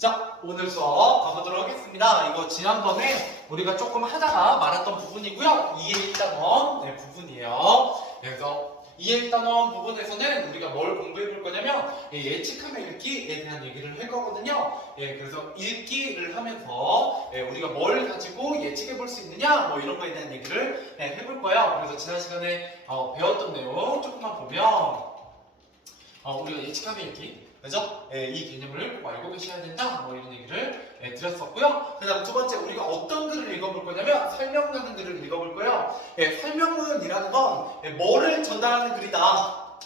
자, 오늘 수업 가보도록 하겠습니다. 이거 지난번에 우리가 조금 하다가 말았던 부분이고요. 이해일단원 부분이에요. 그래서 이해일단원 부분에서는 우리가 뭘 공부해 볼 거냐면 예측하며 읽기에 대한 얘기를 할 거거든요. 그래서 읽기를 하면서 우리가 뭘 가지고 예측해 볼 수 있느냐 뭐 이런 거에 대한 얘기를 해볼 거예요. 그래서 지난 시간에 배웠던 내용 조금만 보면 우리가 예측하며 읽기, 그죠? 이 개념을 꼭 알고 계셔야 된다. 뭐 이런 얘기를 드렸었고요. 그 다음 두 번째, 우리가 어떤 글을 읽어볼 거냐면 설명하는 글을 읽어볼 거예요. 설명문이라는 건 뭐를 전달하는 글이다.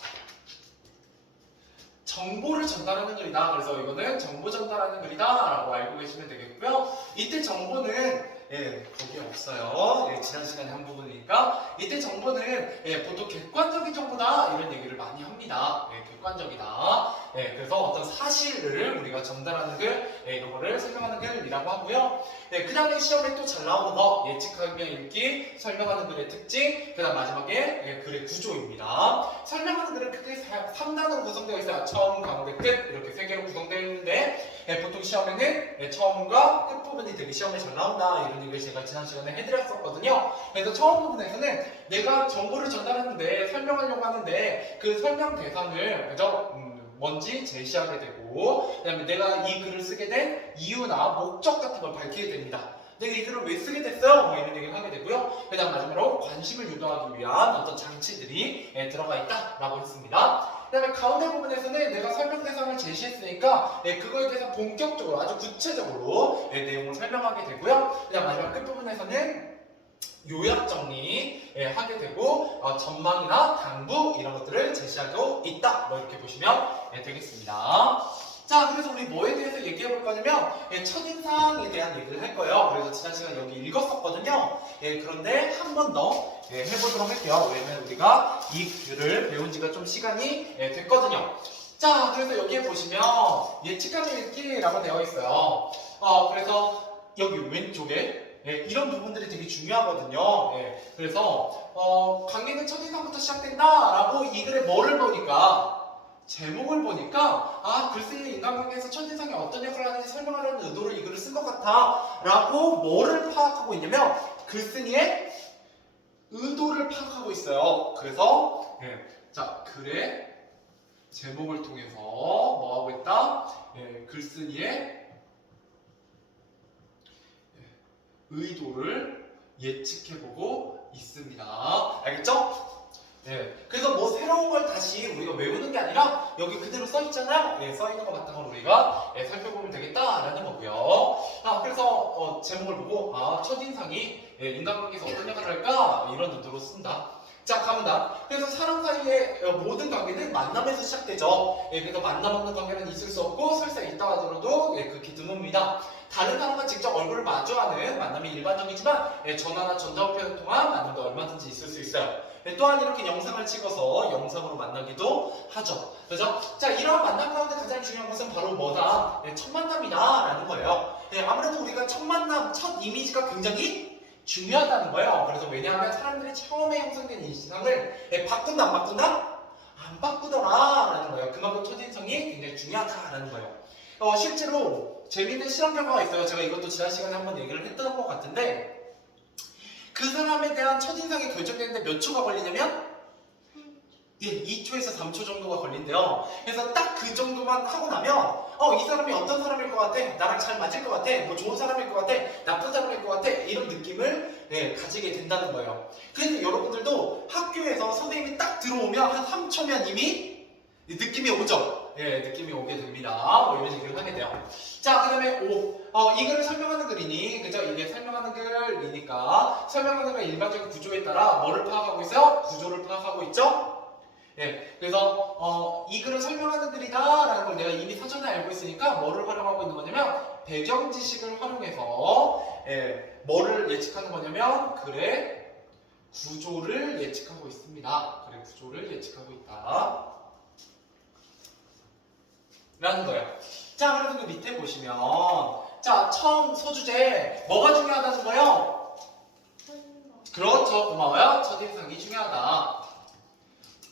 정보를 전달하는 글이다. 그래서 이거는 정보 전달하는 글이다 라고 알고 계시면 되겠고요. 이때 정보는 거기에 없어요. 지난 시간에 한 부분이니까. 이때 정보는 보통 객관적인 정보다 이런 얘기를 많이 합니다. 객관적이다. 그래서 어떤 사실을 우리가 전달하는 글, 이런 거를 설명하는 글이라고 하고요. 그 다음에 시험에 또 잘 나오는 거, 예측하며 읽기, 설명하는 글의 특징, 그 다음 마지막에 글의 구조입니다. 설명하는 글은 크게 3단으로 구성되어 있어요. 처음, 가운데, 끝 이렇게 3개로 구성되어 있는데 보통 시험에는 처음과 끝부분이 되게 시험에 잘 나온다 이런 얘기를 제가 지난 시간에 해드렸었거든요. 그래서 처음 부분에서는 내가 정보를 전달하는데 설명하려고 하는데 그 설명 대상을 그죠? 뭔지 제시하게 되고, 그 다음에 내가 이 글을 쓰게 된 이유나 목적 같은 걸 밝히게 됩니다. 내가 이 글을 왜 쓰게 됐어요? 뭐 이런 얘기를 하게 되고요. 그 다음 마지막으로 관심을 유도하기 위한 어떤 장치들이 들어가 있다라고 했습니다. 그 다음에 가운데 부분에서는 내가 설명 대상을 제시했으니까 그거에 대해서 본격적으로 아주 구체적으로 내용을 설명하게 되고요. 그 다음 마지막 끝부분에서는 요약 정리하게 되고 전망이나 당부 이런 것들을 제시하고 있다. 뭐 이렇게 보시면 되겠습니다. 자, 그래서 우리 뭐에 대해서 얘기해 볼 거냐면 첫인상에 대한 얘기를 할 거예요. 그래서 지난 시간 여기 읽었었거든요. 그런데 한 번 더 해보도록 할게요. 왜냐면 우리가 이 글을 배운 지가 좀 시간이 됐거든요. 자, 그래서 여기에 보시면 예측하며 읽기라고 되어 있어요. 그래서 여기 왼쪽에 이런 부분들이 되게 중요하거든요. 그래서 강의는 첫인상부터 시작된다라고 이 글에 뭐를 보니까 제목을 보니까 글쓰기 인간관계에서 첫인상이 어떤 역할을 하는지 설명하려는 의도로 이 글을 쓴 것 같아 라고 뭐를 파악하고 있냐면 글쓴이의 의도를 파악하고 있어요. 그래서 자, 글의 제목을 통해서 뭐 하고 있다? 글쓴이의 의도를 예측해보고 있습니다. 알겠죠? 그래서 뭐 새로운 걸 다시 우리가 외우는 게 아니라 여기 그대로 써있잖아요. 써있는 거 바탕으로 우리가 살펴보면 되겠다라는 거고요. 그래서 제목을 보고 첫인상이 인간관계에서 어떤 역할을 할까? 이런 의도로 쓴다. 자, 가문다. 그래서 사람 사이의 모든 관계는 만남에서 시작되죠. 그래서 만남 없는 관계는 있을 수 없고 설사 있다 하더라도 극히 드뭅니다. 다른 사람과 직접 얼굴을 마주하는 만남이 일반적이지만 전화나 전자우편을 통한 만남도 얼마든지 있을 수 있어요. 또한 이렇게 영상을 찍어서 영상으로 만나기도 하죠. 그죠? 자, 이러한 만남 가운데 가장 중요한 것은 바로 뭐다? 첫 만남이다 라는 거예요. 아무래도 우리가 첫 만남, 첫 이미지가 굉장히 중요하다는 거예요. 그래서 왜냐하면 사람들이 처음에 형성된 인상을 바꾼다 안 바꾼다? 안 바꾸더라 라는 거예요. 그만큼 첫인상이 굉장히 중요하다라는 거예요. 실제로 재미있는 실험 결과가 있어요. 제가 이것도 지난 시간에 한번 얘기를 했던 것 같은데 그 사람에 대한 첫인상이 결정되는데 몇 초가 걸리냐면 2초에서 3초 정도가 걸린대요. 그래서 딱 그 정도만 하고 나면 이 사람이 어떤 사람일 것 같아? 나랑 잘 맞을 것 같아? 뭐 좋은 사람일 것 같아? 나쁜 사람일 것 같아? 이런 느낌을 가지게 된다는 거예요. 그래서 여러분들도 학교에서 선생님이 딱 들어오면 한 3초면 이미 느낌이 오죠? 느낌이 오게 됩니다. 뭐 이런 얘기를 하게 돼요. 자, 그 다음에 이 글을 설명하는 글이니, 그죠? 이게 설명하는 글이니까 설명하는 글의 일반적인 구조에 따라 뭐를 파악하고 있어요? 구조를 파악하고 있죠? 그래서 이 글을 설명하는 글이다 라는 걸 내가 이미 사전에 알고 있으니까 뭐를 활용하고 있는 거냐면 배경 지식을 활용해서 뭐를 예측하는 거냐면 글의 구조를 예측하고 있습니다. 글의 구조를 예측하고 있다 라는 거예요. 자, 그래서 그 밑에 보시면 자, 처음 소주제 뭐가 중요하다는 거예요? 그렇죠, 고마워요. 첫인상이 중요하다.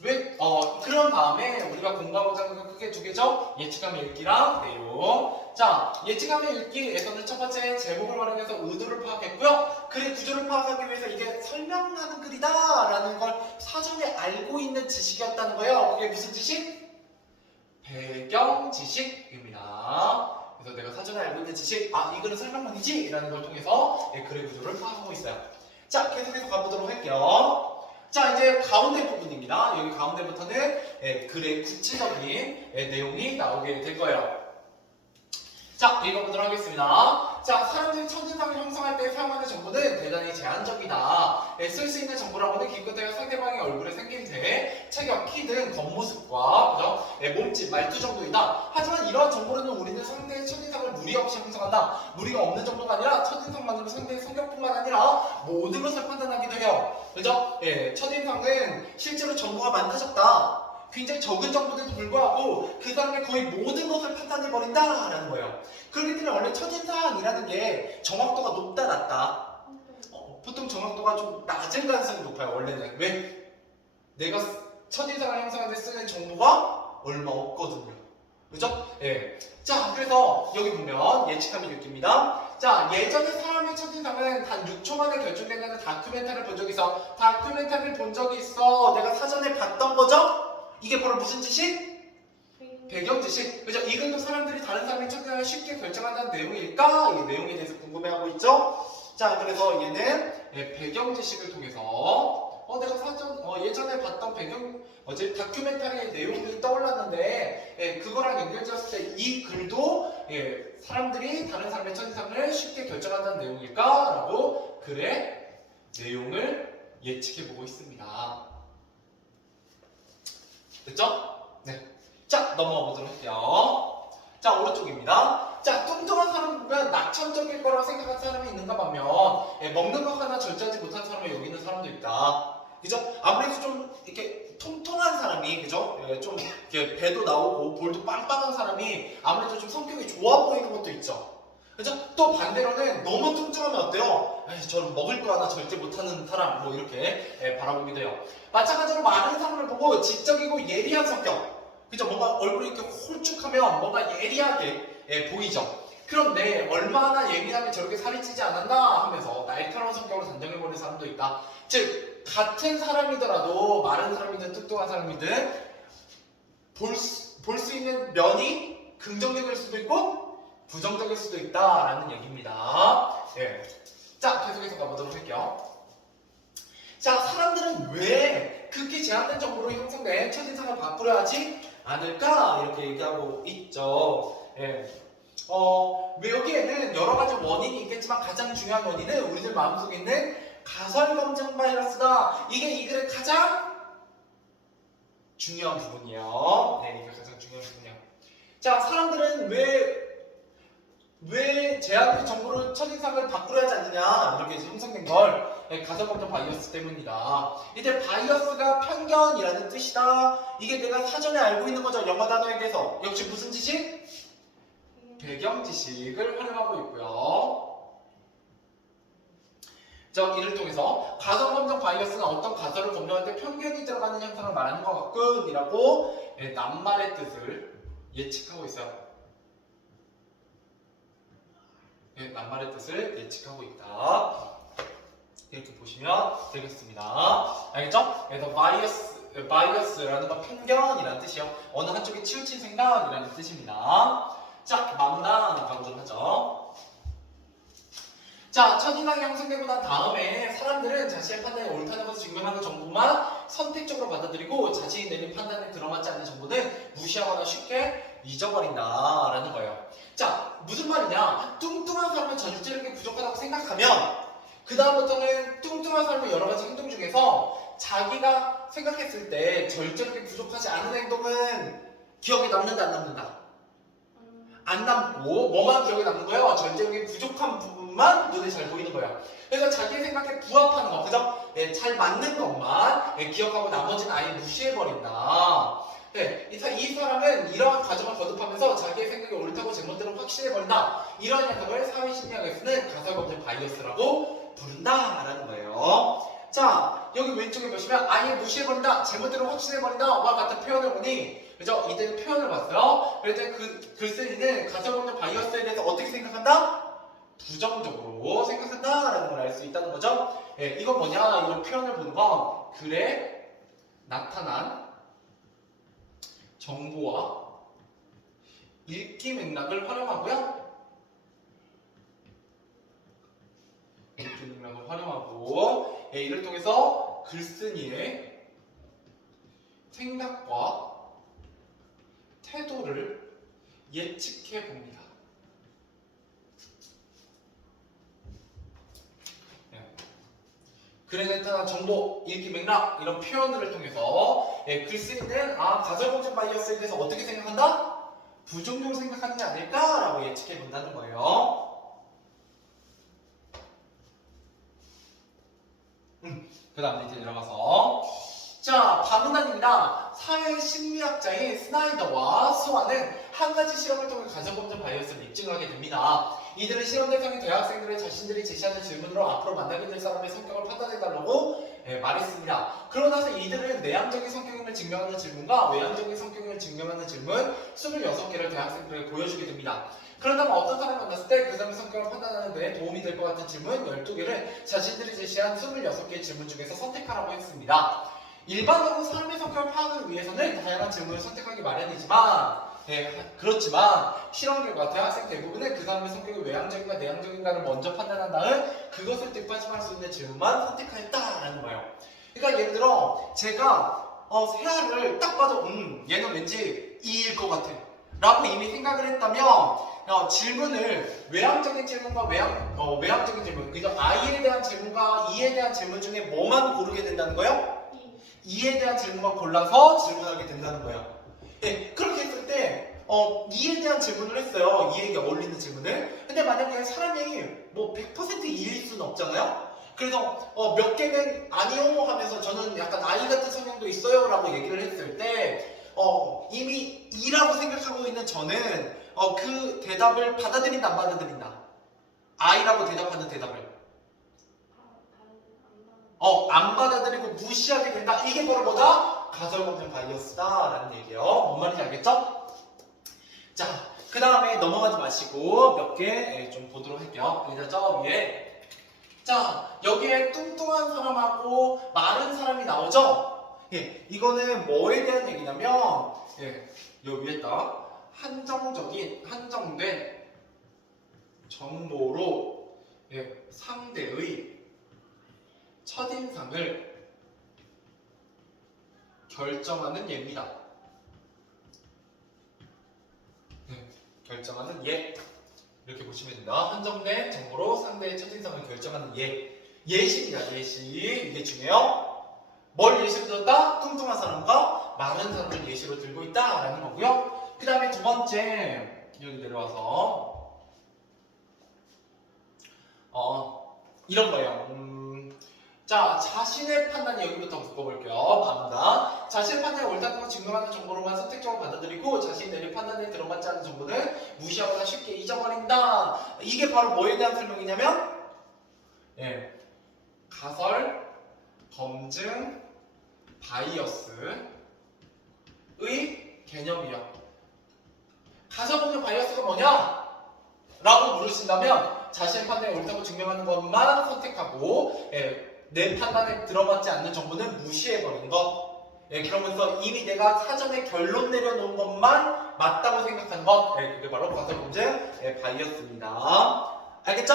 그런 다음에 우리가 공부하고자 하는 건 크게 두 개죠? 예측함의 읽기랑 내용. 자, 예측함의 읽기에서는 첫 번째 제목을 활용해서 의도를 파악했고요. 글의 구조를 파악하기 위해서 이게 설명하는 글이다 라는 걸 사전에 알고 있는 지식이었다는 거예요. 그게 무슨 지식? 배경 지식입니다. 그래서 내가 사전에 알고 있는 지식, 이 글은 설명문이지? 라는 걸 통해서 글의 구조를 파악하고 있어요. 자, 계속해서 가보도록 할게요. 자, 이제 가운데 부분입니다. 여기 가운데부터는 글의 구체적인 내용이 나오게 될 거예요. 자, 읽어보도록 하겠습니다. 자, 사람들이 첫인상을 형성할 때 사용하는 정보는 대단히 제한적이다. 쓸 수 있는 정보라고는 기껏해야 상대방의 얼굴에 생김새, 체격, 키 등 겉모습과 그죠? 몸짓, 말투 정도이다. 하지만 이러한 정보로는 우리는 상대의 첫인상을 무리 없이 형성한다. 무리가 없는 정도가 아니라 첫인상만으로 상대의 성격뿐만 아니라 모든 것을 판단하기도 해요. 그죠? 첫인상은 실제로 정보가 많아졌다. 굉장히 적은 정보에도 불구하고 그 사람의 거의 모든 것을 판단해버린다라는 거예요. 그렇기 때문에 원래 첫인상이라는 게 정확도가 높다 낮다. 보통 정확도가 좀 낮은 가능성이 높아요. 원래는. 왜? 내가 첫인상을 형성하는데 쓰는 정보가 얼마 없거든요. 그죠? 예. 자, 그래서 여기 보면 예측함이 느낍니다. 자, 예전에 사람의 첫인상은 단 6초 만에 결정된다는 다큐멘터리를 본 적이 있어. 다큐멘터리를 본 적이 있어. 내가 사전에 봤던 거죠? 이게 바로 무슨 지식? 배경 지식. 그죠? 이 글도 사람들이 다른 사람의 첫인상을 쉽게 결정한다는 내용일까? 이 내용에 대해서 궁금해하고 있죠? 자, 그래서 얘는 배경 지식을 통해서 내가 예전에 봤던 다큐멘터리의 내용이 떠올랐는데 그거랑 연결지었을 때 이 글도 사람들이 다른 사람의 첫인상을 쉽게 결정한다는 내용일까? 라고 글의 내용을 예측해보고 있습니다. 됐죠? 네. 자, 넘어가 보도록 할게요. 자, 오른쪽입니다. 자, 뚱뚱한 사람 보면 낙천적일 거라고 생각한 사람이 있는가 반면 먹는 것 하나 절제하지 못한 사람을 여기는 사람도 있다. 그죠? 아무래도 좀 이렇게 통통한 사람이, 그죠? 좀 이렇게 배도 나오고 볼도 빵빵한 사람이 아무래도 좀 성격이 좋아 보이는 것도 있죠. 그죠? 또 반대로는 너무 뚱뚱하면 어때요? 저는 먹을 거 하나 절제 못하는 사람, 뭐 이렇게 바라보기도 해요. 마찬가지로 많은 사람을 보고 지적이고 예리한 성격. 그죠? 뭔가 얼굴이 이렇게 홀쭉하면 뭔가 예리하게 보이죠? 그런데 얼마나 예민하면 저렇게 살이 찌지 않았나 하면서 날카로운 성격으로 단정해버리는 사람도 있다. 즉, 같은 사람이더라도 마른 사람이든 뚱뚱한 사람이든 볼 수 있는 면이 긍정적일 수도 있고 부정적일 수도 있다라는 얘기입니다. 예. 자, 계속해서 가보도록 할게요. 자, 사람들은 왜 그렇게 제한된 정보로 형성된 첫인상을 바꾸려 하지 않을까? 이렇게 얘기하고 있죠. 예. 여기에는 여러 가지 원인이 있겠지만 가장 중요한 원인은 우리들 마음속에 있는 가설검증 바이러스다. 이게 이 글의 가장 중요한 부분이에요. 네, 이게 가장 중요한 부분이에요. 자, 사람들은 왜 제한된 정보를 첫인상을 바꾸려 하지 않느냐 이렇게 형성된 걸 가설검증 바이어스 때문이다. 이제 바이어스가 편견이라는 뜻이다. 이게 내가 사전에 알고 있는 거죠. 영어 단어에 대해서. 역시 무슨 지식? 배경 지식을 활용하고 있고요. 자, 이를 통해서 가설검증 바이어스는 어떤 가설을 검증할 때 편견이 들어가는 현상을 말하는 것 같군이라고 낱말의 뜻을 예측하고 있어요. 낱말의 뜻을 예측하고 있다. 이렇게 보시면 되겠습니다. 알겠죠? 그래서 바이어스라는 건 편견이라는 뜻이요. 어느 한쪽에 치우친 생각이라는 뜻입니다. 자, 망당 가보도록 하죠. 자, 첫인상이 형성되고 난 다음에 사람들은 자신의 판단이 옳다는 것을 증명하는 정보만 선택적으로 받아들이고 자신이 내린 판단에 들어맞지 않는 정보는 무시하거나 쉽게 잊어버린다라는 거예요. 자, 무슨 말이냐? 뚱뚱한 사람은 절제력이 부족하다고 생각하면 그 다음부터는 뚱뚱한 사람의 여러 가지 행동 중에서 자기가 생각했을 때 절제력이 부족하지 않은 행동은 기억에 남는다, 안 남는다? 안 남고 뭐만 기억에 남는 거예요? 절제력이 부족한 부분만 눈에 잘 보이는 거예요. 그래서 자기의 생각에 부합하는 거, 그죠? 잘 맞는 것만 기억하고 나머지는 아예 무시해버린다. 이 사람은 이러한 과정을 거듭하면서 자기의 생각이 옳다고 제멋대로 확신해버린다. 이러한 현상을 사회심리학에서는 가설검증 바이어스라고 부른다라는 거예요. 자, 여기 왼쪽에 보시면 아예 무시해버린다, 제멋대로 확신해버린다와 같은 표현을 보니, 그죠? 이때는 표현을 봤어요. 그럴 때 그 글쓴이는 가설없는 바이어스에 대해서 어떻게 생각한다? 부정적으로 생각한다라는 걸 알 수 있다는 거죠. 예, 이건 뭐냐? 이런 표현을 보는 건 글에 나타난 정보와 읽기 맥락을 활용하고요. 읽기 맥락을 활용하고, 예, 이를 통해서 글쓴이의 생각과 태도를 예측해 봅니다. 글에 나타난 정보, 읽기 맥락 이런 표현들을 통해서, 예, 글쓴이는 가설공정 바이어스에 대해서 어떻게 생각한다? 부정적으로 생각하는 게 아닐까라고 예측해 본다는 거예요. 그 다음 밑에 내려가서, 자, 다문단입니다. 사회심리학자인 스나이더와 스완은 한 가지 실험을 통해 가설공정 바이어스를 입증을 하게 됩니다. 이들은 실험 대상인 대학생들의 자신들이 제시하는 질문으로 앞으로 만나게 될 사람의 성격을 판단해달라고, 예, 말했습니다. 그러고 나서 이들은 내향적인 성격임을 증명하는 질문과 외향적인 성격임을 증명하는 질문 26개를 대학생들에게 보여주게 됩니다. 그런다면 어떤 사람을 만났을 때 그 사람의 성격을 판단하는 데 도움이 될 것 같은 질문 12개를 자신들이 제시한 26개의 질문 중에서 선택하라고 했습니다. 일반적으로 사람의 성격을 파악하기 위해서는 다양한 질문을 선택하기 마련이지만, 예, 그렇지만 실험 결과 대학생 대부분은 그 사람의 성격이 외향적인가 내향적인가를 먼저 판단한 다음 그것을 뒷받침할 수 있는 질문만 선택하였다라는 거예요. 그러니까 예를 들어 제가 세아를 딱 봐도 얘는 왠지 E일 것 같아 라고 이미 생각을 했다면, 질문을 외향적인 질문과 외향적인 질문, 그죠? I에 대한 질문과 E에 대한 질문 중에 뭐만 고르게 된다는 거예요? E에 대한 질문만 골라서 질문하게 된다는 거예요. 예, 그렇게 했을 때 E에 대한 질문을 했어요. E에게 어울리는 질문을. 근데 만약에 사람이 뭐 100% E일 수는 없잖아요. 그래서 몇 개는 아니요 하면서 저는 약간 I 같은 성향도 있어요 라고 얘기를 했을 때 이미 E라고 생각하고 있는 저는 그 대답을 받아들인다 안 받아들인다? I라고 대답하는 대답을 안 받아들이고 무시하게 된다. 이게 바로 뭐다? 가설공정 바이어스다라는 얘기예요. 뭔 말인지 알겠죠? 자, 그 다음에 넘어가지 마시고 몇 개 좀 보도록 할게요. 일단 저 위에, 자, 여기에 뚱뚱한 사람하고 마른 사람이 나오죠? 예, 이거는 뭐에 대한 얘기냐면, 예, 여기 위에다 한정된 정보로, 예, 상대의 첫인상을 결정하는 예입니다. 결정하는 예. 이렇게 보시면 됩니다. 한정된 정보로 상대의 첫인상을 결정하는 예. 예시입니다. 예시. 이게 중요해요. 뭘 예시로 들었다? 뚱뚱한 사람과 마른 사람을 예시로 들고 있다라는 거고요. 그 다음에 두 번째, 여기 내려와서 이런 거예요. 자, 자신의 판단이 여기부터 묶어볼게요. 나온다. 자신의 판단이 옳다는 걸 증명하는 정보로만 선택적으로 받아들이고 자신이 내린 판단에 들어맞지 않는 정보는 무시하거나 쉽게 잊어버린다. 이게 바로 뭐에 대한 설명이냐면, 예, 가설, 검증, 바이어스의 개념이요. 가설, 검증, 바이어스가 뭐냐? 라고 물으신다면 자신의 판단이 옳다고 증명하는 것만 선택하고, 예, 내 판단에 들어맞지 않는 정보는 무시해버리는 것. 예, 그러면서 이미 내가 사전에 결론 내려놓은 것만 맞다고 생각하는 것. 예, 그게 바로 가설검증, 예, 바이어스입니다. 알겠죠?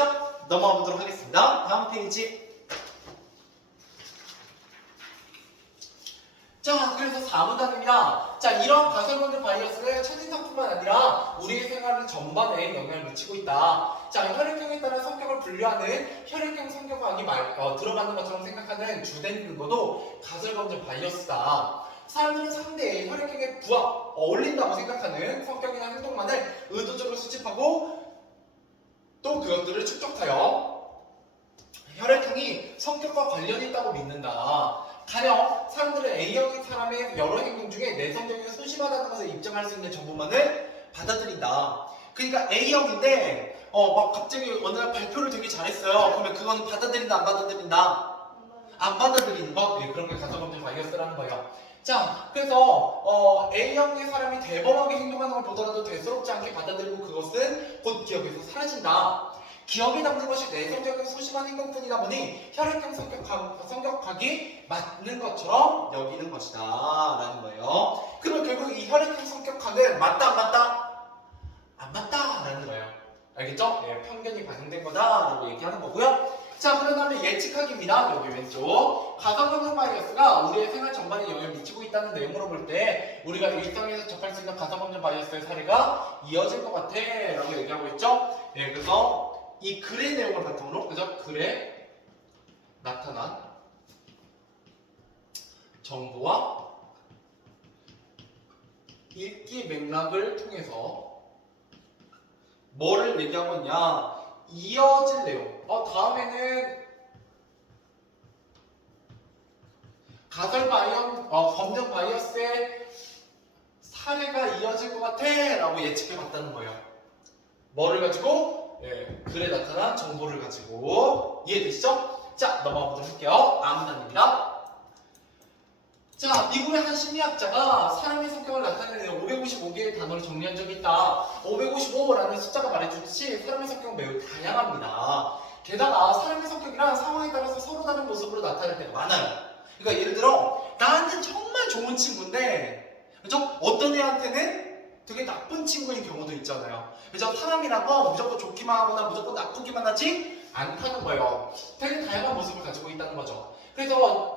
넘어가 보도록 하겠습니다. 다음 페이지. 자, 그래서 4문단입니다. 자, 이런 가설검증 바이어스는 첫인상뿐만 아니라 우리의 생활 전반에 영향을 미치고 있다. 자, 혈액형에 따라 성격을 분류하는 혈액형 성격학이 들어가는 것처럼 생각하는 주된 근거도 가설검증 바이어스다. 사람들은 상대의 혈액형에 부합, 어울린다고 생각하는 성격이나 행동만을 의도적으로 수집하고 또 그것들을 축적하여 혈액형이 성격과 관련이 있다고 믿는다. 가령 사람들은 A형인 사람의 여러 행동 중에 내성적인 소심하다는 것을 입증할 수 있는 정보만을 받아들인다. 그러니까 A형인데 막 갑자기 어느 날 발표를 되게 잘했어요. 그러면 그건 받아들인다 안 받아들인다? 안 받아들이는 것, 예, 그런 게 가설검증 바이어스라는 거예요. 자, 그래서 A형의 사람이 대범하게 행동하는 걸 보더라도 대수롭지 않게 받아들이고 그것은 곧 기억에서 사라진다. 기억에 남는 것이 내성적인 소심한 행동뿐이다 보니 혈액형 성격학이 맞는 것처럼 여기는 것이다 라는 거예요. 그럼 결국 이 혈액형 성격학은 맞다 안 맞다? 안 맞다 라는 거예요. 알겠죠? 예, 편견이 반영된 거다 라고 얘기하는 거고요. 자, 그런 다음에 예측학입니다. 여기 왼쪽. 가상성격 바이어스가 우리의 생활 전반에 영향을 미치고 있다는 내용으로 볼 때 우리가 일상에서 접할 수 있는 가상검증 바이어스의 사례가 이어질 것 같아 라고 얘기하고 있죠. 예, 그래서 이 글의 내용을 바탕으로, 그죠? 글에 나타난 정보와 읽기 맥락을 통해서 뭐를 얘기하고 있냐? 이어질 내용. 다음에는 가설 검증 바이어스의 사례가 이어질 것 같아 라고 예측해 봤다는 거예요. 뭐를 가지고? 예, 글에 나타난 정보를 가지고. 이해되시죠? 자, 넘어가 보도록 할게요. 암단입니다. 자, 미국의 한 심리학자가 사람의 성격을 나타내는 555개의 단어를 정리한 적이 있다. 555라는 숫자가 말해주듯이 사람의 성격은 매우 다양합니다. 게다가 사람의 성격이란 상황에 따라서 서로 다른 모습으로 나타날 때가 많아요. 그러니까 예를 들어 나한테는 정말 좋은 친구인데, 그죠? 어떤 애한테는 되게 나쁜 친구인 경우도 있잖아요. 그죠? 사람이란 거 무조건 좋기만 하거나 무조건 나쁘기만 하지 않다는 거예요. 되게 다양한 모습을 가지고 있다는 거죠. 그래서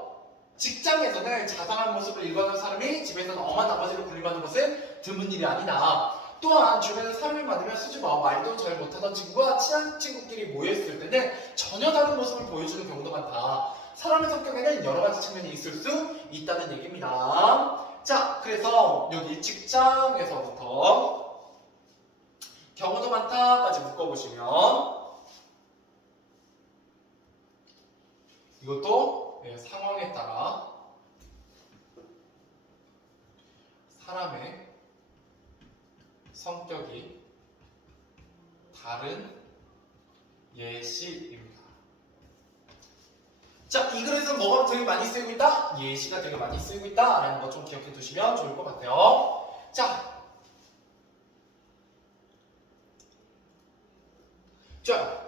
직장에서는 자상한 모습을 일관하는 사람이 집에서는 엄한 아버지로 불리받는 것은 드문 일이 아니다. 또한 주변에 사람을 만나면 수줍어 말도 잘 못하던 친구와 친한 친구끼리 모여있을 때는 전혀 다른 모습을 보여주는 경우도 많다. 사람의 성격에는 여러 가지 측면이 있을 수 있다는 얘기입니다. 자, 그래서 여기 직장에서부터 경우도 많다까지 묶어보시면 이것도 상황에 따라 사람의 성격이 다른 예시입니다. 자, 이 글에서 뭐가 되게 많이 쓰이고 있다? 예시가 되게 많이 쓰이고 있다 라는 거 좀 기억해 두시면 좋을 것 같아요. 자,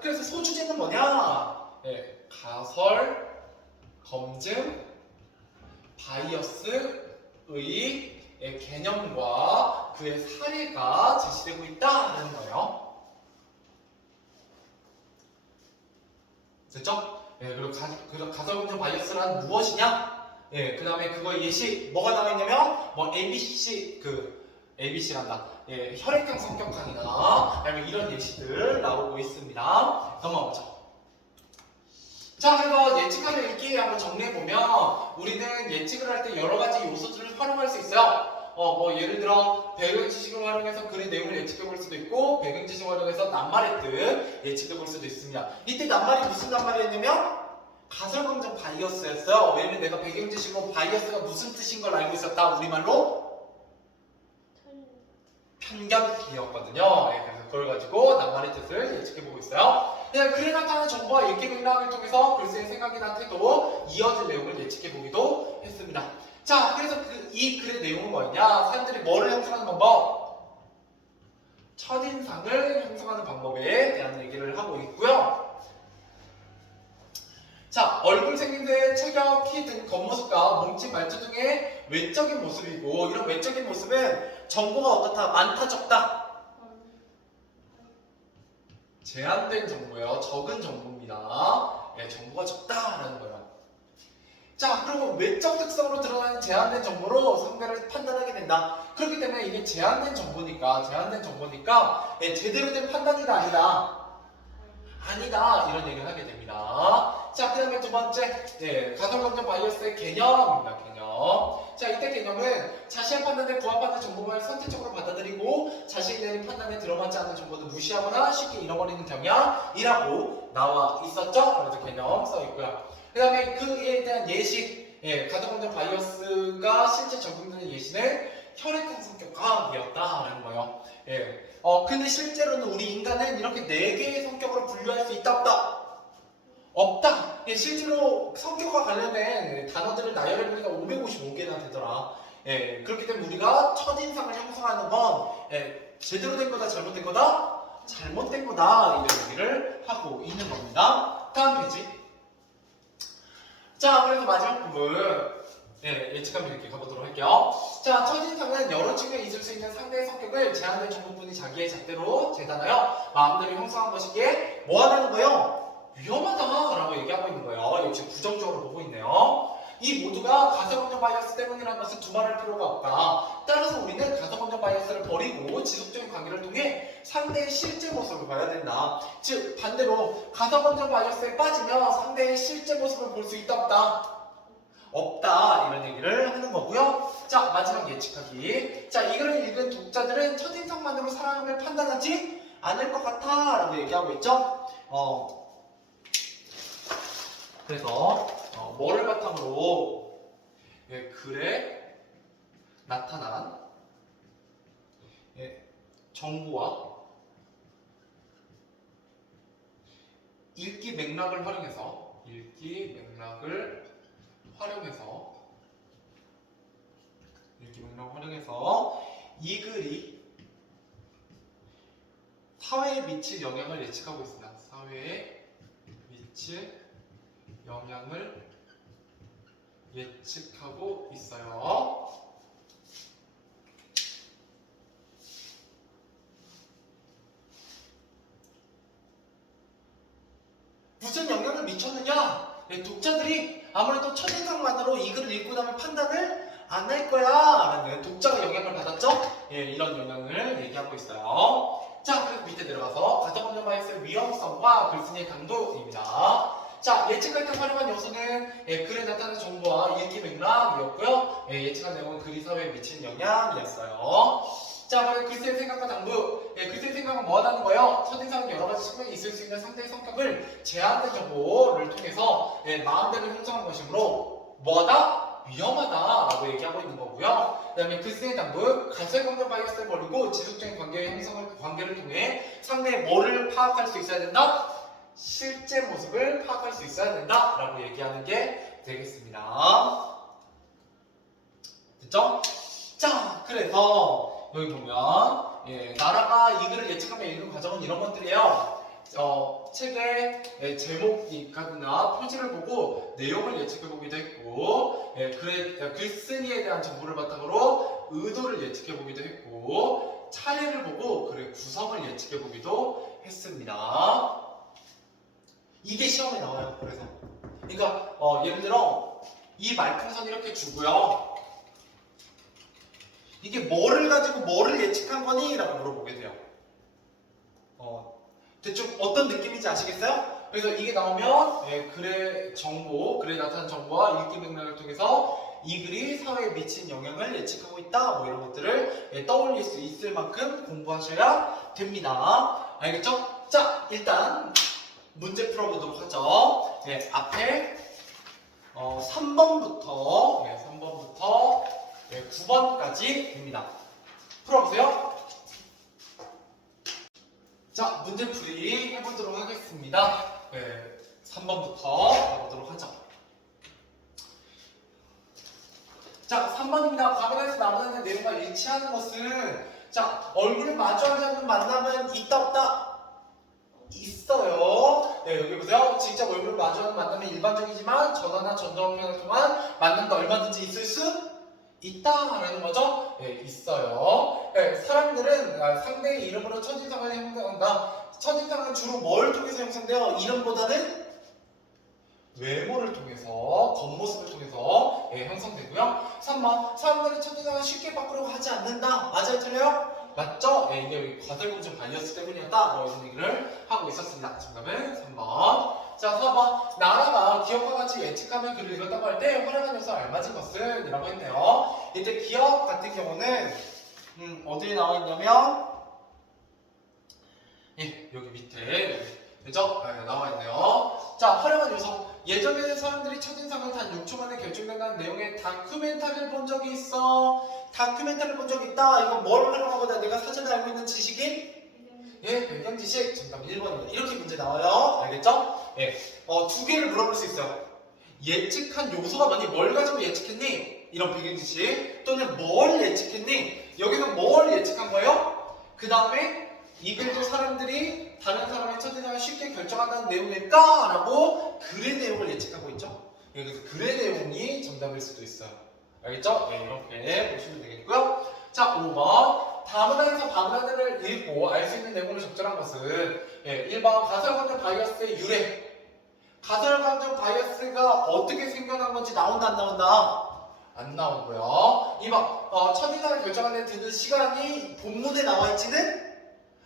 그래서 소주제는 뭐냐? 가설, 검증, 바이어스의 개념과 그의 사례가 제시되고 있다는 거예요. 됐죠? 그리고 가설, 검증, 바이어스란 무엇이냐? 그 다음에 그거의 예시 뭐가 나와 있냐면 뭐 ABC란다. 혈액형 성격학이나 이런 예시들 나오고 있습니다. 넘어가보죠. 자, 그래서 예측하는 읽기 한번 정리해보면 우리는 예측을 할 때 여러 가지 요소들을 활용할 수 있어요. 뭐 예를 들어 배경 지식을 활용해서 글의 내용을 예측해볼 수도 있고 배경 지식을 활용해서 낱말했듯 예측해볼 수도 있습니다. 이때 낱말이 무슨 낱말이었냐면 가설검증 바이어스였어요. 왜냐면 내가 배경 지식으로 바이어스가 무슨 뜻인 걸 알고 있었다. 우리말로 편견이었거든요. 그래서 그걸 가지고 낱말의 뜻을 예측해보고 있어요. 글에 나타나는 정보와 읽기 맥락을 통해서 글쓰기의 생각이나 태도, 이어질 내용을 예측해보기도 했습니다. 자, 그래서 이 글의 내용은 뭐였냐? 사람들이 뭐를 형성하는 방법? 첫인상을 형성하는 방법에 대한 얘기를 하고 있고요. 자, 얼굴 생김새, 체격, 키 등 겉모습과 몸짓, 말투 등의 외적인 모습이고 이런 외적인 모습은 정보가 어떻다? 많다, 적다? 제한된 정보예요. 적은 정보입니다. 정보가 적다라는 거예요. 자, 그리고 외적 특성으로 드러나는 제한된 정보로 상대를 판단하게 된다. 그렇기 때문에 이게 제한된 정보니까 제대로 된 판단이다 아니다 이런 얘기를 하게 됩니다. 자, 그 다음에 두 번째 가설검증 바이어스의 개념입니다. 개념. 자, 이때 개념은 자신의 판단에 부합하는 정보만 선택적으로 받아들이고 자신의 판단에 들어맞지 않는 정보는 무시하거나 쉽게 잃어버리는 경향이라고 나와 있었죠. 그래서 개념 써 있고요. 그 다음에 그에 대한 예시, 가설검증 바이어스가 실제 적용되는 예시는 혈액형 성격학이었다라는 거예요. 근데 실제로는 우리 인간은 이렇게 4개의 성격으로 분류할 수 있다 없다? 없다. 예, 실제로 성격과 관련된 단어들을 나열해보니까 555개나 되더라. 예, 그렇기 때문에 우리가 첫인상을 형성하는 건 예, 제대로 된 거다 잘못된 거다? 잘못된 거다 이런 얘기를 하고 있는 겁니다. 다음 페이지. 자, 그래서 마지막 부분 예, 예측감 이렇게 가보도록 할게요. 자, 첫인상은 여러 측면에 있을 수 있는 상대의 성격을 제한된 정보뿐이 자기의 잣대로 재단하여 마음대로 형성한 것이기에 뭐 하다는 거예요? 위험하다라고 얘기하고 있는 거예요. 역시 부정적으로 보고 있네요. 이 모두가 가소공정 바이어스 때문이라는 것은 두말할 필요가 없다. 따라서 우리는 가소공정 바이어스를 버리고 지속적인 관계를 통해 상대의 실제 모습을 봐야 된다. 즉 반대로 가소공정 바이어스에 빠지면 상대의 실제 모습을 볼 수 있다 없다? 없다 이런 얘기를 하는 거고요. 자, 마지막 예측하기. 자, 이 글을 읽은 독자들은 첫인상만으로 사람을 판단하지 않을 것 같아 라고 얘기하고 있죠. 그래서 뭐를 바탕으로 예, 글에 나타난 예, 정보와 읽기 맥락을 활용해서 이 글이 사회에 미칠 영향을 예측하고 있습니다. 사회에 미칠 영향을 예측하고 있어요. 무슨 영향을 미쳤느냐? 네, 독자들이 아무래도 첫인상만으로 이 글을 읽고 나면 판단을 안 할 거야 라는 독자가 영향을 받았죠? 예, 이런 영향을 얘기하고 있어요. 자, 그리고 밑에 내려가서 가소공정 바이어스의 위험성과 글쓴이의 강도입니다. 자, 예측할 때 활용한 요소는 예, 글에 나타나는 정보와 읽기 맥락이었고요. 예, 예측한 내용은 글이 사회에 미친 영향이었어요. 자, 그리고 글쓰의 생각과 당부. 예, 글쓰의 생각은 뭐 하다는 거예요? 첫인상은 여러 가지 측면이 있을 수 있는 상대의 성격을 제한된 정보를 통해서 예, 마음대로 형성한 것이므로 뭐하다? 위험하다라고 얘기하고 있는 거고요. 그 다음에 글쓰의 당부, 가소공정 바이어스를 버리고 지속적인 관계를 통해 상대의 뭐를 파악할 수 있어야 된다? 실제 모습을 파악할 수 있어야 된다라고 얘기하는 게 되겠습니다. 됐죠? 자, 그래서 여기 보면 예, 나라가 이 글을 예측하며 읽은 과정은 이런 것들이에요. 책의 제목이나 표지를 보고 내용을 예측해보기도 했고 예, 글쓴이에 대한 정보를 바탕으로 의도를 예측해보기도 했고 차례를 보고 글의 구성을 예측해보기도 했습니다. 이게 시험에 나와요. 그래서 그러니까 예를 들어 이 말풍선 이렇게 주고요. 이게 뭐를 가지고 뭐를 예측한 거니? 라고 물어보게 돼요. 대충 어떤 느낌인지 아시겠어요? 그래서 이게 나오면 예, 글의 정보, 글에 나타난 정보와 읽기 맥락을 통해서 이 글이 사회에 미친 영향을 예측하고 있다 뭐 이런 것들을 예, 떠올릴 수 있을 만큼 공부하셔야 됩니다. 알겠죠? 자, 일단 문제 풀어보도록 하죠. 예, 앞에 3번부터 9번까지입니다. 풀어보세요. 자, 문제풀이 해보도록 하겠습니다. 3번부터 가보도록 하죠. 자, 3번입니다. 화면에서 나오는 내용과 일치하는 것은 자, 얼굴을 마주하지 않는 만남은 있다 없다? 있어요. 네, 여기 보세요. 직접 얼굴을 마주하는 만남은 일반적이지만 전화나 전화통화를 통한 만남도 얼마든지 있을 수 있다라는 거죠? 네, 있어요. 네, 사람들은 상대의 이름으로 첫인상을 형성한다. 첫인상은 주로 뭘 통해서 형성돼요? 이름보다는 외모를 통해서, 겉모습을 통해서 형성되고요. 3번, 사람들은 첫인상을 쉽게 바꾸려고 하지 않는다. 맞아요? 틀려요? 맞죠? 네, 이게 가소공정 바이어스 때문이었다. 뭐 이런 얘기를 하고 있었습니다. 정답은 3번. 자, 4번. 나라가 기업과 같이 예측하며 글을 읽었다고 할 때 활용한 요소가 알맞은 것은? 이라고 했네요. 이때 기업 같은 경우는 어디에 나와 있냐면 예, 여기 밑에 그죠? 네, 나와 있네요. 자, 활용한 요소. 예전에는 사람들이 첫인상을 단 6초 만에 결정된다는 내용의 다큐멘터리를 본 적이 있어. 다큐멘터리를 본 적이 있다. 이건 뭘 활용한 거다? 내가 사전에 알고 있는 지식인? 예, 배경 지식. 정답 1번입니다. 이렇게 문제 나와요. 알겠죠? 예. 두 개를 물어볼 수 있어요. 예측한 요소가 뭐니? 뭘 가지고 예측했니? 이런 비경지식. 또는 뭘 예측했니? 여기서 뭘 예측한 거예요? 그 다음에 이 글도 사람들이 다른 사람의 첫인상을 쉽게 결정한다는 내용일까? 라고 글의 내용을 예측하고 있죠. 그래서 글의 내용이 정답일 수도 있어요. 알겠죠? 네, 이렇게 보시면 되겠고요. 자, 5번. 다문화에서 반문화들을 읽고 알 수 있는 내용을 적절한 것은 1번 가설관절 바이어스의 유래. 가설관절 바이어스가 어떻게 생겨난 건지 나온다 안 나온다? 안 나오고요. 2번 첫인상을 결정하는 듣는 시간이 본문에 나와 있지는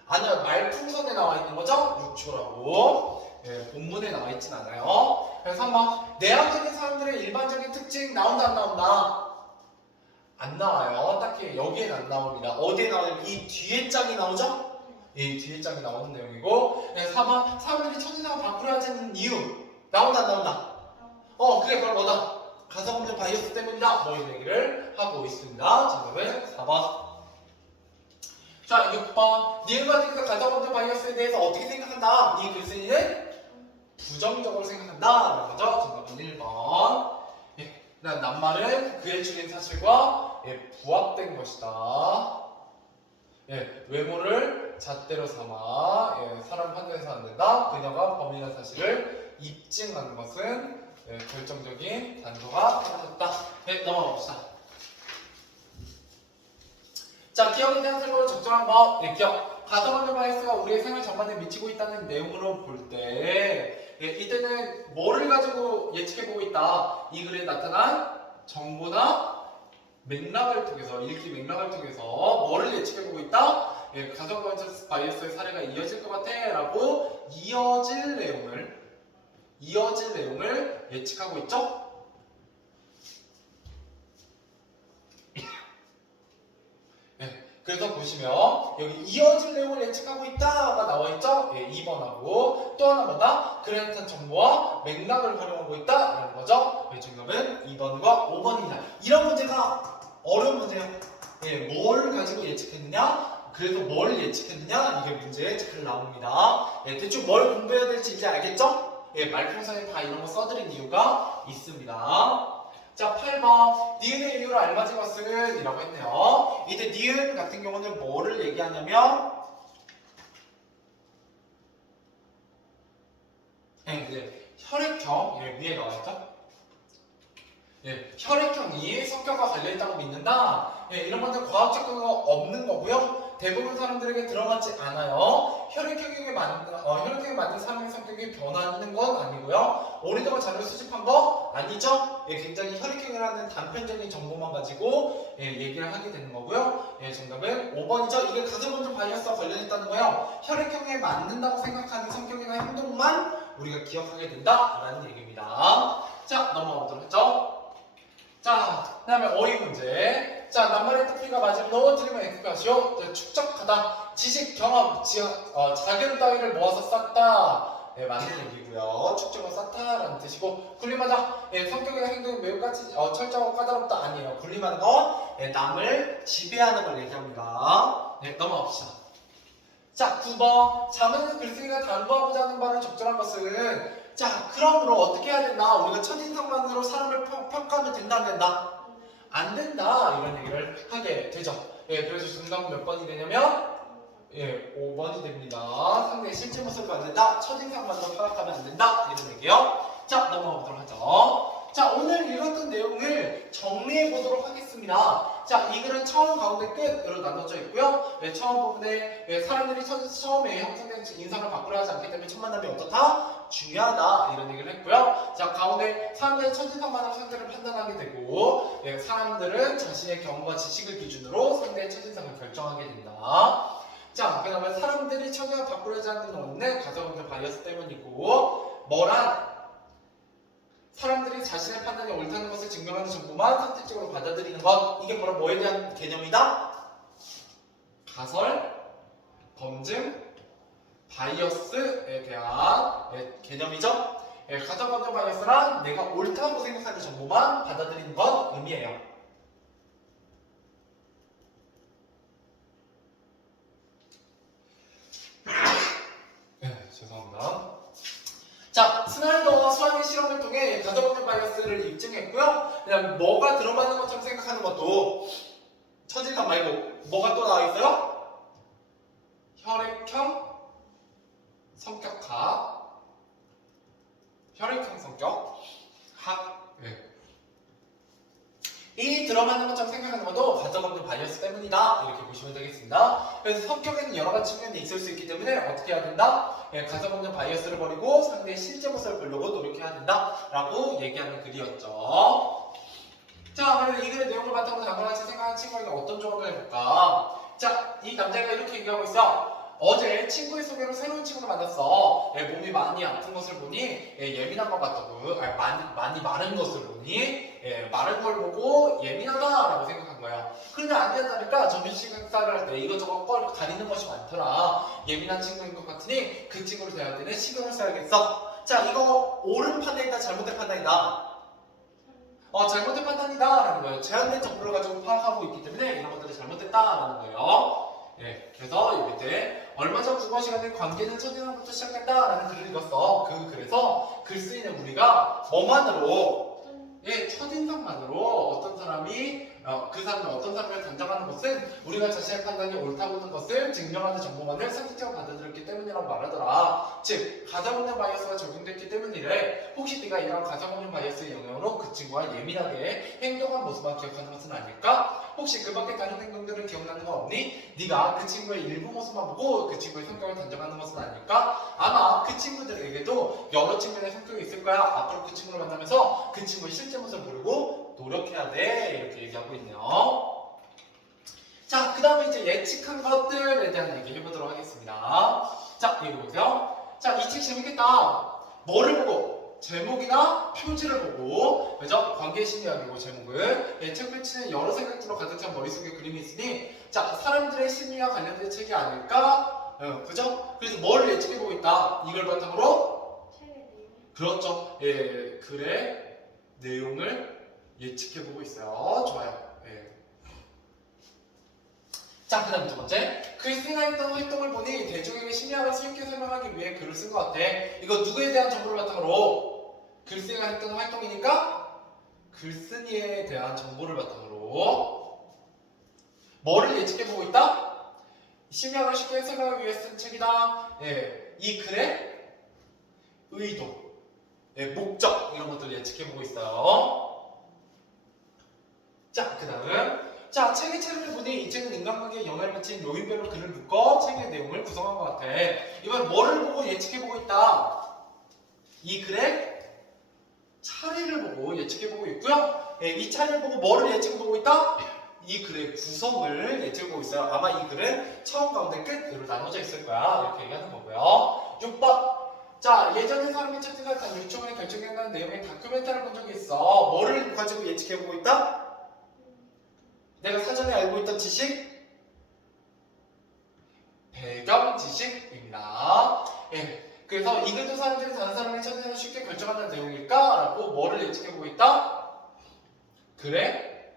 아니요. 말풍선에 나와 있는 거죠? 6초라고. 본문에 나와 있진 않아요. 그래서 3번 내향적인 사람들의 일반적인 특징 나온다 안 나온다? 안 나와요. 딱히 여기엔 안 나옵니다. 어디에 나오냐면 이 뒤에 짝이 나오죠? 이 뒤에 짝이 나오는 내용이고 4번 사람들이 첫인상을 바꾸려 하는 이유 나온다 안 나온다? 그게 바로 뭐다? 가설관절 바이어스 때문이다. 뭐 이런 얘기를 하고 있습니다. 정답은 4번. 자, 6번. 니은과 디귿가 가설관절 바이어스에 대해서 어떻게 생각한다? 이 글쓴이는 부정적으로 생각한다. 라는 거죠. 정답은 1번. 낱말은 그의 주된 사실과 부합된 것이다. 외모를 잣대로 삼아 사람 판단해서 안 된다. 그녀가 범인의 사실을 입증하는 것은 결정적인 단서가 사라졌다. 넘어가 봅시다. 자, 기억에 대한 설명을 적절한 것. 기억. 가설관절 바이어스가 우리의 생활 전반에 미치고 있다는 내용으로 볼 때 이때는 뭐를 가지고 예측해보고 있다. 이 글에 나타난 정보나 맥락을 통해서 읽기 맥락을 통해서 뭐를 예측해보고 있다. 가설관절 바이어스의 사례가 이어질 것 같아 라고 이어질 내용을 예측하고 있죠. 그래서 보시면 여기 이어질 내용을 예측하고 있다가 나와있죠? 2번하고 또 하나 뭐다? 그에 대한 정보와 맥락을 활용하고 있다라는 거죠. 정답은 2번과 5번이다. 이런 문제가 어려운 문제예요. 뭘 가지고 예측했느냐? 그래서 뭘 예측했느냐? 이게 문제에 잘 나옵니다. 대충 뭘 공부해야 될지 이제 알겠죠? 말풍선에 다 이런 거 써드린 이유가 있습니다. 자, 8번 니은의 이유로 알맞은 것은 이라고 했네요. 이때 니은 같은 경우는 뭐를 얘기하냐면 혈액형 위에 나와있죠? 혈액형이 성격과 관련있다고 믿는다. 이런 것은 과학적 근거가 없는 거고요. 대부분 사람들에게 들어맞지 않아요. 혈액형에 맞는 사람의 성격이 변하는 건 아니고요. 오리더가 자료를 수집한 거 아니죠? 굉장히 혈액형이라는 단편적인 정보만 가지고 얘기를 하게 되는 거고요. 정답은 5번이죠. 이게 가설관절 바이어스와 관련있다는 거예요. 혈액형에 맞는다고 생각하는 성격이나 행동만 우리가 기억하게 된다라는 얘기입니다. 자, 넘어가보도록 하죠. 자, 그 다음에 어휘 문제. 자, 낱말의 뜻풀이가 맞으면 틀리면 X표시오. 축적하다, 지식, 경험, 자견 따위를 모아서 쌓다. 맞는 얘기고요. 축적을 쌓다라는 뜻이고, 군림하다. 성격이나 행동이 매우 철저하고 까다롭다 아니에요. 군림하는 건 남을 지배하는 걸 얘기합니다. 넘어갑시다. 자, 9번. 자문은 글쓰기가 당부하고자 하는 바를 적절한 것은 자, 그러므로 어떻게 해야 된다? 우리가 첫인상만으로 사람을 평가하면 된다, 안 된다? 안 된다. 이런 얘기를 하게 되죠. 그래서 정답은 몇 번이 되냐면 5번이 됩니다. 상대의 실제 모습을 안 된다. 첫인상만으로 파악하면 안 된다. 이런 얘기요. 자, 넘어가 보도록 하죠. 자, 오늘 읽었던 내용을 정리해 보도록 하겠습니다. 자, 이 글은 처음, 가운데, 끝으로 나눠져 있고요. 처음 부분에 사람들이 처음에 형성된 인상을 바꾸려 하지 않기 때문에 첫 만남이 어떻다? 중요하다. 이런 얘기를 했고요. 자, 가운데 사람들의 첫인상만으로 상대를 판단하게 되고 사람들은 자신의 경험과 지식을 기준으로 상대의 첫인상을 결정하게 된다. 자, 그 다음에 사람들이 첫인상을 바꾸려지 않는 원인은 가설관절 바이어스 때문이고 사람들이 자신의 판단이 옳다는 것을 증명하는 정보만 선택적으로 받아들이는 것. 이게 바로 뭐에 대한 개념이다? 가설, 검증, 바이어스에 대한 개념이죠. 가설관절 바이어스란 내가 옳다고 생각하는 정보만 받아들이는 것 의미해요. 죄송합니다. 자, 스나이더와 수학의 실험을 통해 가정법적 바이어스를 입증했고요. 그다음 뭐가 들어맞는 것처럼 생각하는 것도 처질감 말고 뭐가 또 나와 있어요? 혈액형 성격학, 혈액형 성격학. 네. 이 들어맞는 것처럼 생각하는 것도 가정법적 바이어스 때문이다. 이렇게 보시면 되겠습니다. 그래서 성격에는 여러 가지 측면이 있을 수 있기 때문에 어떻게 해야 된다? 가정법적 바이어스를 버리고 상대의 실제 모습을 보려고 노력해야 된다라고 얘기하는 글이었죠. 자, 그래서 이 글의 내용을 바탕으로 다음과 같이 생각하는 친구에게 어떤 조언을 해볼까? 자, 이 남자가 이렇게 얘기하고 있어. 어제 친구의 소개로 새로운 친구를 만났어. 몸이 많이 아픈 것을 보니 예민한 것 같다고. 많이 마른 것을 보니 마른 걸 보고 예민하다라고 생각한 거야. 그런데 안 된다니까 점심시간 식사를 할 때 이것저것 가리는 것이 많더라. 예민한 친구인 것 같으니 그 친구를 대할 때는 신경을 써야겠어. 자, 이거 옳은 판단이다, 잘못된 판단이다. 잘못된 판단이다 라는 거예요. 제한된 정보를 가지고 파악하고 있기 때문에 이런 것들이 잘못됐다 라는 거예요. 그래서 이 밑에 얼마 전 국어 시간에 관계는 첫인상부터 시작된다 라는 글을 읽었어. 그래서 글쓰이는 우리가 뭐만으로 첫인상만으로 어떤 사람이 그 사람이 어떤 사람을 단정하는 것은 우리가 자신의 판단이 옳다고 하는 것을 증명하는 정보만을 상식적으로 받아들였기 때문이라고 말하더라. 즉 가정법적 바이어스가 적용됐기 때문이래. 혹시 네가 이런 가정법적 바이어스의 영향으로 그 친구가 예민하게 행동한 모습만 기억하는 것은 아닐까? 혹시 그 밖에 다른 행동들은 기억나는 거 없니? 네가 그 친구의 일부 모습만 보고 그 친구의 성격을 단정하는 것은 아닐까? 아마 그 친구들에게도 여러 측면의 성격이 있을 거야. 앞으로 그 친구를 만나면서 그 친구의 실제 모습을 보려고 노력해야 돼. 이렇게 얘기하고 있네요. 자, 그 다음에 이제 예측한 것들에 대한 얘기 해보도록 하겠습니다. 자, 읽어보세요. 자, 이 책 재밌겠다. 뭐를 보고? 제목이나 표지를 보고, 그죠? 관계심리학이고 제목은 책 펼치는 여러 생각들로 가득 찬 머릿속에 그림이 있으니, 자, 사람들의 심리와 관련된 책이 아닐까? 그죠? 그래서 뭘 예측해보고 있다? 이걸 바탕으로? 그렇죠. 글의 내용을 예측해보고 있어요. 좋아요. 자, 그 다음에 두 번째. 글쓰기가 했던 활동을 보니 대중에게 심리학을 쉽게 설명하기 위해 글을 쓴 것 같아. 이거 누구에 대한 정보를 바탕으로? 글쓰기가 했던 활동이니까 글쓴이에 대한 정보를 바탕으로 뭐를 예측해보고 있다? 심리학을 쉽게 설명하기 위해 쓴 책이다. 이 글의 의도, 목적 이런 것들을 예측해보고 있어요. 자, 그 다음 자, 책의 체를 보니 이 책은 인간관계에 영향을 미친 요인별로 글을 묶어 책의 내용을 구성한 것 같아. 이번 뭐를 보고 예측해보고 있다? 이 글의 차례를 보고 예측해보고 있고요. 이 차례를 보고 뭐를 예측해보고 있다? 이 글의 구성을 예측해보고 있어요. 아마 이 글은 처음, 가운데, 끝으로 나눠져 있을 거야. 이렇게 얘기하는 거고요. 6번. 자, 예전에 사람이 채팅할 유치원에 결정된다는 내용의 다큐멘터리를 본 적이 있어. 뭐를 가지고 예측해보고 있다? 내가 사전에 알고 있던 지식? 배경 지식입니다. 그래서 이 글도 사람들이 다른 사람의 첫인상을 쉽게 결정하는 내용일까? 라고 뭐를 예측해보고 있다? 글의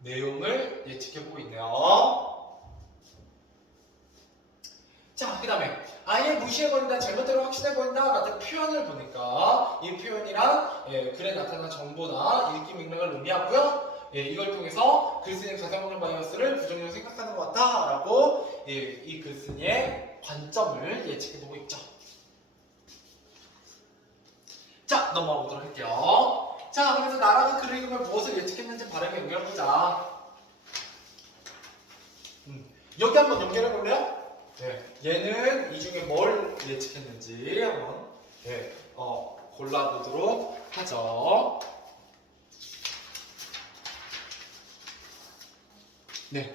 내용을 예측해보고 있네요. 자, 그 다음에 아예 무시해버린다, 잘못대로 확신해버린다 같은 표현을 보니까 이 표현이란 글에 나타난 정보나 읽기 맥락을 의미하고요. 이걸 통해서 글쓴이의 가정법적 바이어스를 부정적으로 생각하는 것 같다 라고 이 글쓴이의 관점을 예측해보고 있죠. 자, 넘어가 보도록 할게요. 자, 그래서 나라가 글을 읽으면 무엇을 예측했는지 바르게 연결해보자. 여기 한번 연결해볼래요? 얘는 이 중에 뭘 예측했는지 한번 골라보도록 하죠.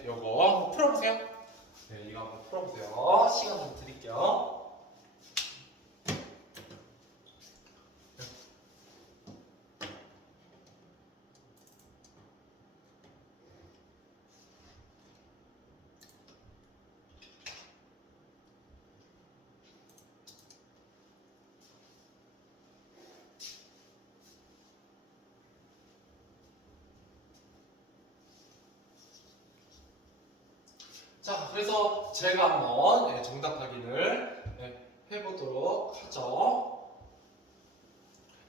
요거 한번 풀어보세요. 이거 한번 풀어보세요. 시간 좀 드릴게요. 자, 그래서 제가 한번 정답 확인을 해보도록 하죠.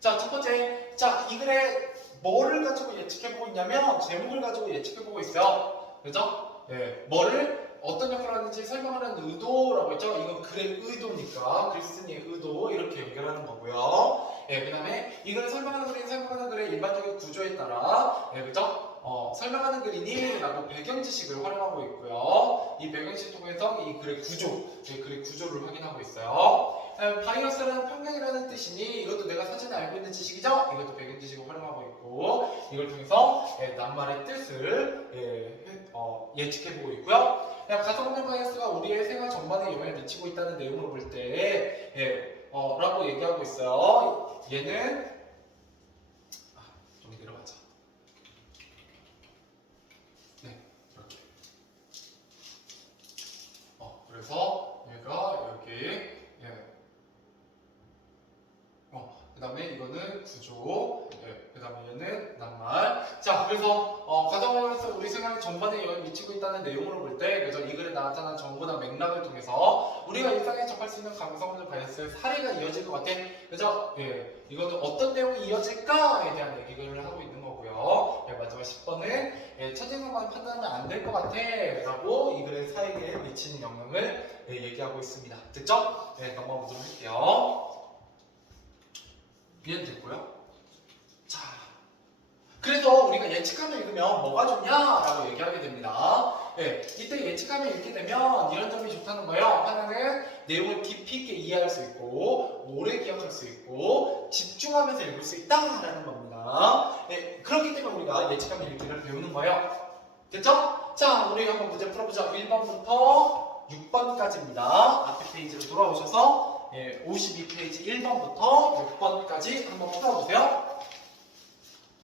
자, 첫 번째. 자, 이 글에 뭐를 가지고 예측해보고 있냐면 제목을 가지고 예측해보고 있어요. 그죠? 예, 뭐를 어떤 역할을 하는지 설명하는 의도라고 했죠. 이건 글의 의도니까 글쓴이의 의도 이렇게 연결하는 거고요. 예, 그 다음에 이 글을 설명하는 글인 설명하는 글의 일반적인 구조에 따라 예, 그죠? 설명하는 글이니 라고 배경 지식을 활용하고 있고요. 이 배경 지식 통해서 이 글의 구조, 예, 글의 구조를 확인하고 있어요. 바이러스는 평균이라는 뜻이니 이것도 내가 사전에 알고 있는 지식이죠? 이것도 배경 지식을 활용하고 있고 이걸 통해서 예, 낱말의 뜻을 예측해보고 있고요. 가상환경 바이러스가 우리의 생활 전반에 영향을 미치고 있다는 내용으로 볼 때 라고 얘기하고 있어요. 얘는 좀 내려가자. 네, 이렇게. 그래서 얘가 여기 그 다음에 이거는 구조, 그 다음에 얘는 낱말. 자, 그래서 가상환경에서 우리 생활 전반에 영향을 미치고 있다는 내용으로 볼 때, 그죠? 이 글에 나타난 정보나 맥락을 통해서 우리가 일상에 접할 수 있는 가상환경 바이러스의 사례가 이어질 것 같아. 그죠? 예, 이거는 어떤 내용이 이어질까에 대한 얘기를 하고 있는 거고요. 예, 마지막 10번은 첫인상만 판단하면 안 될 것 같아 라고 이 글의 사회에 미치는 영향을 얘기하고 있습니다. 됐죠? 네, 넘어가보도록 할게요. 이해됐고요. 자, 그래서 우리가 예측하면 읽으면 뭐가 좋냐라고 얘기하게 됩니다. 이때 예측하면 읽게 되면 이런 점이 좋다는 거예요. 하나는 내용을 깊이 있게 이해할 수 있고 오래 기억할 수 있고 집중하면서 읽을 수 있다라는 겁니다. 그렇기 때문에 우리가 예측하면 읽기를 배우는 거예요. 됐죠? 자, 우리 한번 문제 풀어보자. 1번부터 6번까지입니다. 앞에 페이지로 돌아오셔서 52페이지 1번부터 6번까지 한번 풀어보세요.